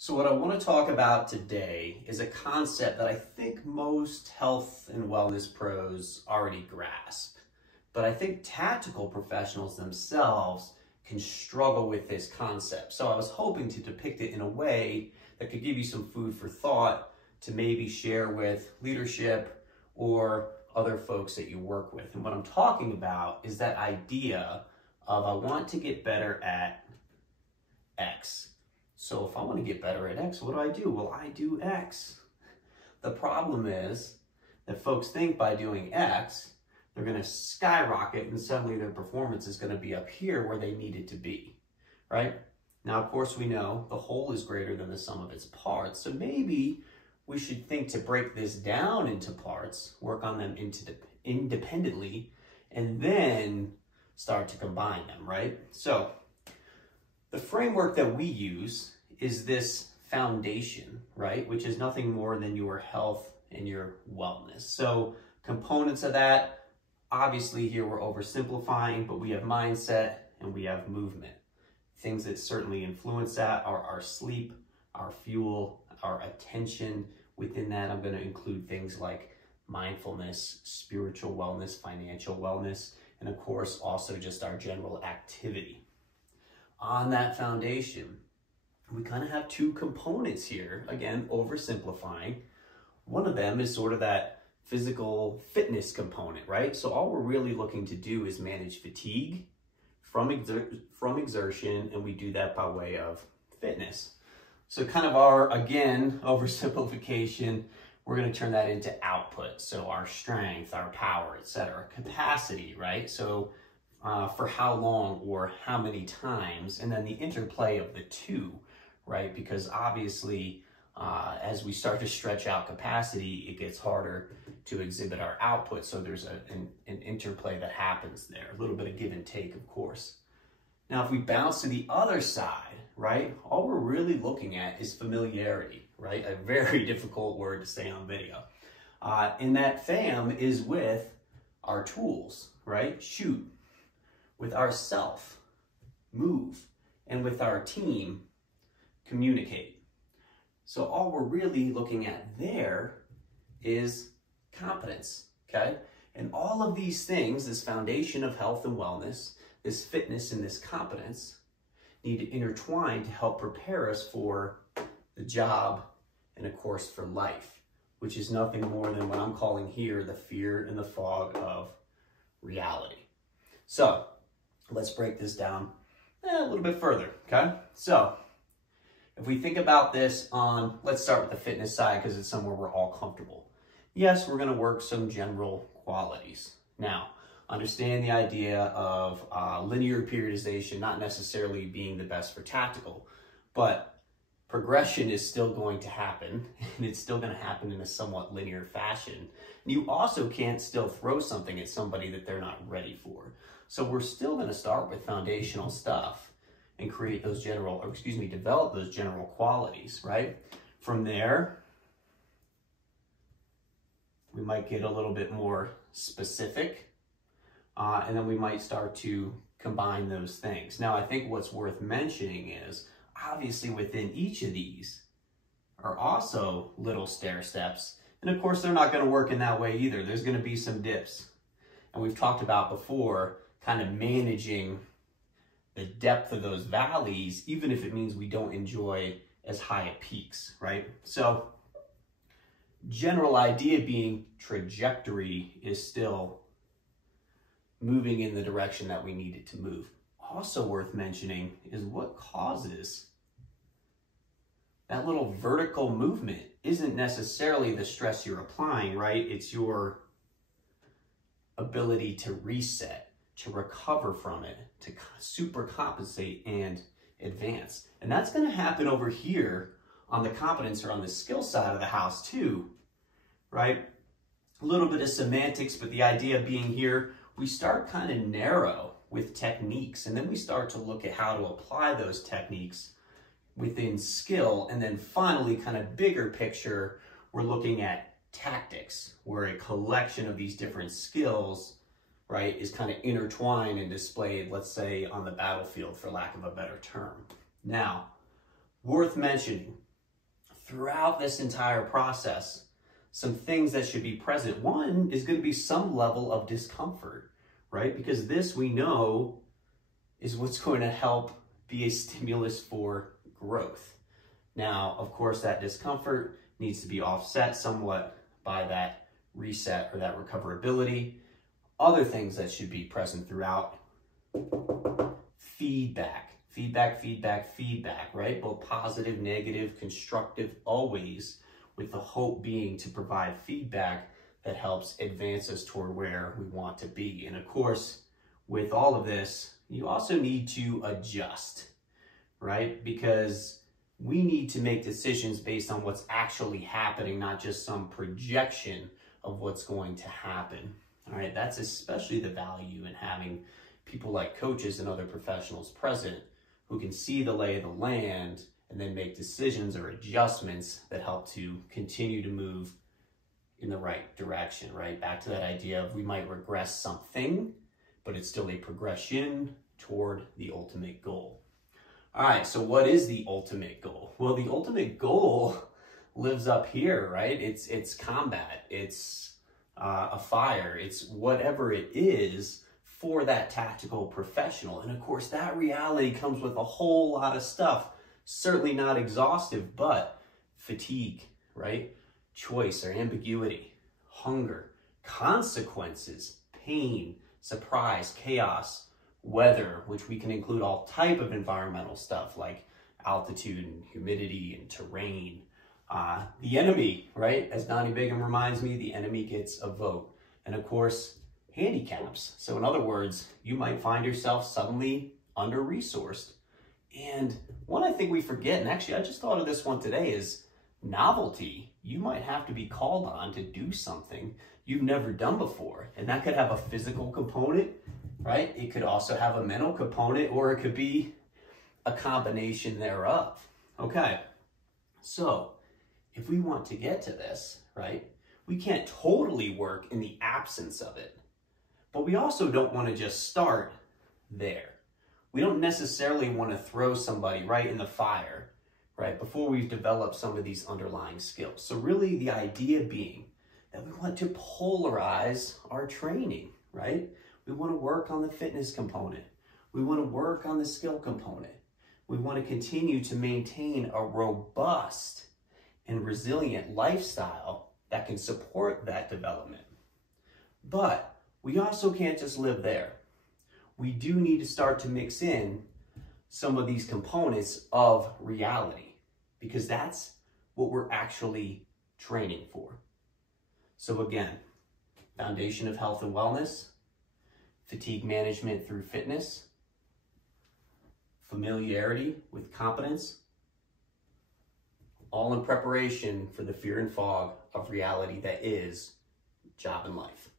So what I want to talk about today is a concept that I think most health and wellness pros already grasp, but I think tactical professionals themselves can struggle with this concept. So I was hoping to depict it in a way that could give you some food for thought to maybe share with leadership or other folks that you work with. And what I'm talking about is that idea of I want to get better at X. So if I want to get better at X, what do? Well, I do X. The problem is that folks think by doing X, they're going to skyrocket and suddenly their performance is going to be up here where they need it to be, right? Now, of course, we know the whole is greater than the sum of its parts. So maybe we should think to break this down into parts, work on them independently, and then start to combine them, right? So the framework that we use is this foundation, right? Which is nothing more than your health and your wellness. So components of that, obviously here we're oversimplifying, but we have mindset and we have movement. Things that certainly influence that are our sleep, our fuel, our attention. Within that, I'm going to include things like mindfulness, spiritual wellness, financial wellness, and of course, also just our general activity. On that foundation, we kind of have two components here, again, oversimplifying. One of them is sort of that physical fitness component, right? So all we're really looking to do is manage fatigue from exertion, and we do that by way of fitness. So kind of our, again, oversimplification, we're going to turn that into output. So our strength, our power, etc. Capacity, right? So for how long or how many times, and then the interplay of the two, right? Because obviously, as we start to stretch out capacity, it gets harder to exhibit our output. So there's an interplay that happens there, a little bit of give and take, of course. Now, if we bounce to the other side, right, all we're really looking at is familiarity, right? A very difficult word to say on video. And that fam is with our tools, right? Shoot. With ourself, move, and with our team, communicate. So all we're really looking at there is competence, okay? And all of these things, this foundation of health and wellness, this fitness and this competence, need to intertwine to help prepare us for the job and, of course, for life, which is nothing more than what I'm calling here the fear and the fog of reality. So let's break this down a little bit further, okay? So if we think about this on, let's start with the fitness side because it's somewhere we're all comfortable. Yes, we're going to work some general qualities. Now, understand the idea of linear periodization not necessarily being the best for tactical, but progression is still going to happen, and it's still going to happen in a somewhat linear fashion. And you also can't still throw something at somebody that they're not ready for. So we're still going to start with foundational stuff and create those develop those general qualities, right? From there, we might get a little bit more specific, and then we might start to combine those things. Now, I think what's worth mentioning is, obviously within each of these are also little stair steps. And of course, they're not going to work in that way either. There's going to be some dips. And we've talked about before, kind of managing the depth of those valleys, even if it means we don't enjoy as high at peaks, right? So general idea being trajectory is still moving in the direction that we need it to move. Also worth mentioning is what causes that little vertical movement isn't necessarily the stress you're applying, right? It's your ability to reset, to recover from it, to super compensate and advance. And that's going to happen over here on the competence or on the skill side of the house too, right? A little bit of semantics, but the idea being here, we start kind of narrow with techniques, and then we start to look at how to apply those techniques within skill, and then finally, kind of bigger picture, we're looking at tactics, where a collection of these different skills, right, is kind of intertwined and displayed, let's say, on the battlefield, for lack of a better term. Now, worth mentioning, throughout this entire process, some things that should be present. One is going to be some level of discomfort, right? Because this, we know, is what's going to help be a stimulus for growth. Now, of course, that discomfort needs to be offset somewhat by that reset or that recoverability. Other things that should be present throughout: feedback, right? Both positive, negative, constructive, always with the hope being to provide feedback that helps advance us toward where we want to be. And of course, with all of this, you also need to adjust, right? Because we need to make decisions based on what's actually happening, not just some projection of what's going to happen. All right, that's especially the value in having people like coaches and other professionals present who can see the lay of the land and then make decisions or adjustments that help to continue to move in the right direction, right? Back to that idea of we might regress something, but it's still a progression toward the ultimate goal. All right, so what is the ultimate goal? Well, the ultimate goal lives up here, right? It's combat, it's a fire, it's whatever it is for that tactical professional. And of course, that reality comes with a whole lot of stuff. Certainly not exhaustive, but fatigue, right? Choice or ambiguity, hunger, consequences, pain, surprise, chaos, weather, which we can include all type of environmental stuff like altitude and humidity and terrain. The enemy, right? As Donnie Bigham reminds me, the enemy gets a vote. And of course, handicaps. So in other words, you might find yourself suddenly under-resourced. And one I think we forget, and actually I just thought of this one today, is novelty. You might have to be called on to do something you've never done before. And that could have a physical component, right? It could also have a mental component, or it could be a combination thereof. Okay, so if we want to get to this, right, we can't totally work in the absence of it, but we also don't want to just start there. We don't necessarily want to throw somebody right in the fire, right, before we've developed some of these underlying skills. So really the idea being that we want to polarize our training, right? We want to work on the fitness component. We want to work on the skill component. We want to continue to maintain a robust and resilient lifestyle that can support that development. But we also can't just live there. We do need to start to mix in some of these components of reality, because that's what we're actually training for. So again, foundation of health and wellness, fatigue management through fitness, familiarity with competence, all in preparation for the fear and fog of reality that is job and life.